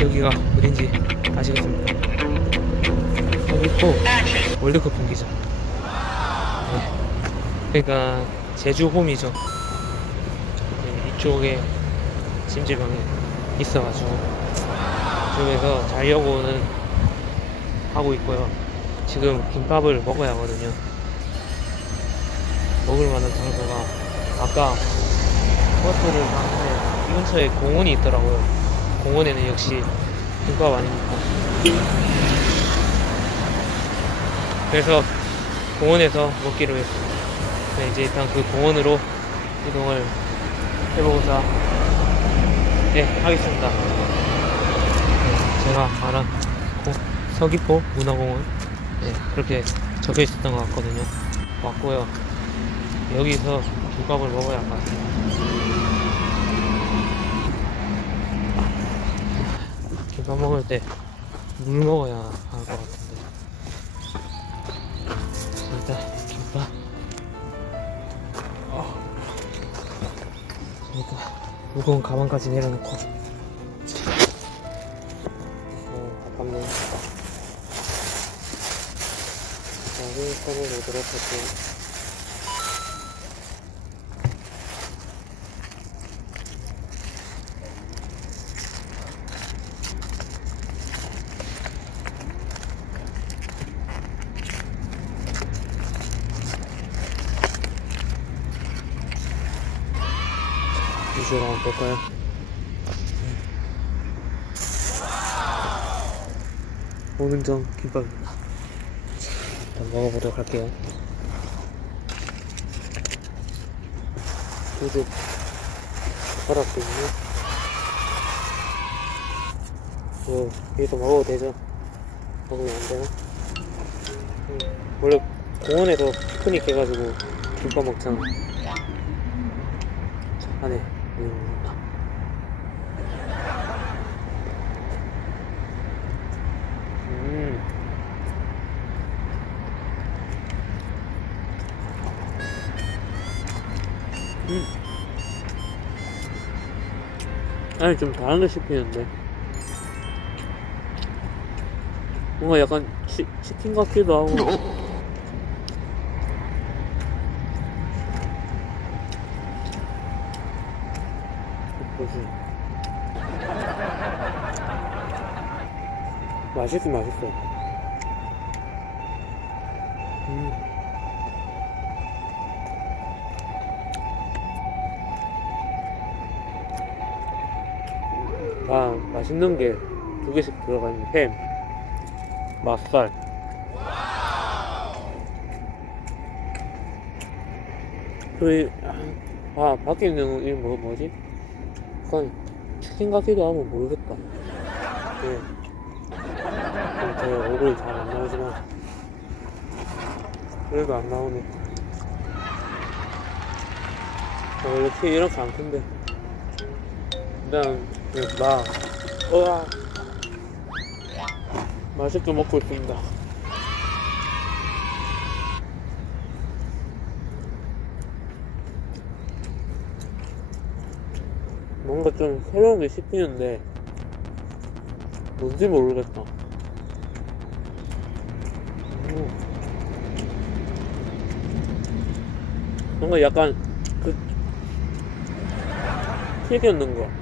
여기가 어딘지 아시겠습니까? 여기고 월드컵 경기장. 네. 그러니까 제주 홈이죠. 네, 이쪽에 찜질방에 있어가지고 이쪽에서 자려고는 하고 있고요. 지금 김밥을 먹어야 하거든요. 먹을 만한 장소가 아까 버스를 가는데 이 근처에 공원이 있더라고요. 공원에는 역시 김밥 아닙니까? 그래서 공원에서 먹기로 했습니다. 네, 이제 일단 그 공원으로 이동을 해보고자 네 하겠습니다. 네, 제가 말한 고- 서귀포 문화공원 네, 그렇게 적혀 있었던 것 같거든요. 왔고요. 여기서 김밥을 먹어야 할 것 같아요. 김밥 먹을 때 물 먹어야 할 것 같은데. 일단 김밥. 어. 일단 무거운 가방까지 내려놓고. 자, 휘install을 오도록 할게요. 이주로 한번 볼까요? 오른쪽 김밥입니다. 일단 먹어보도록 할게요. 요즘 젓가락도 있네. 뭐, 여기서 먹어도 되죠? 먹으면 안 되나? 음, 원래 공원에서 피크닉 해가지고 김밥 먹잖아. 자, 안에 음, 음. 음. 아니 좀 다른 거 씹히는데. 뭔가 약간 치, 치킨 같기도 하고. 뭐지? 맛있긴 맛있어. 음. 아 맛있는 게 두 개씩 들어가 있는 햄 맛살 그리고 이- 아 밖에 있는 이 뭐, 뭐지? 약간 치킨 같기도 하고 모르겠다 네. 좀제 얼굴이 잘 안 나오지만 그래도 안 나오네 아, 원래 키 이렇게 안 큰데 일단 나. 으아 맛있게 먹고 있습니다. 뭔가 좀 새로운 게 씹히는데 뭔지 모르겠다. 음. 뭔가 약간 그 튀겼는 거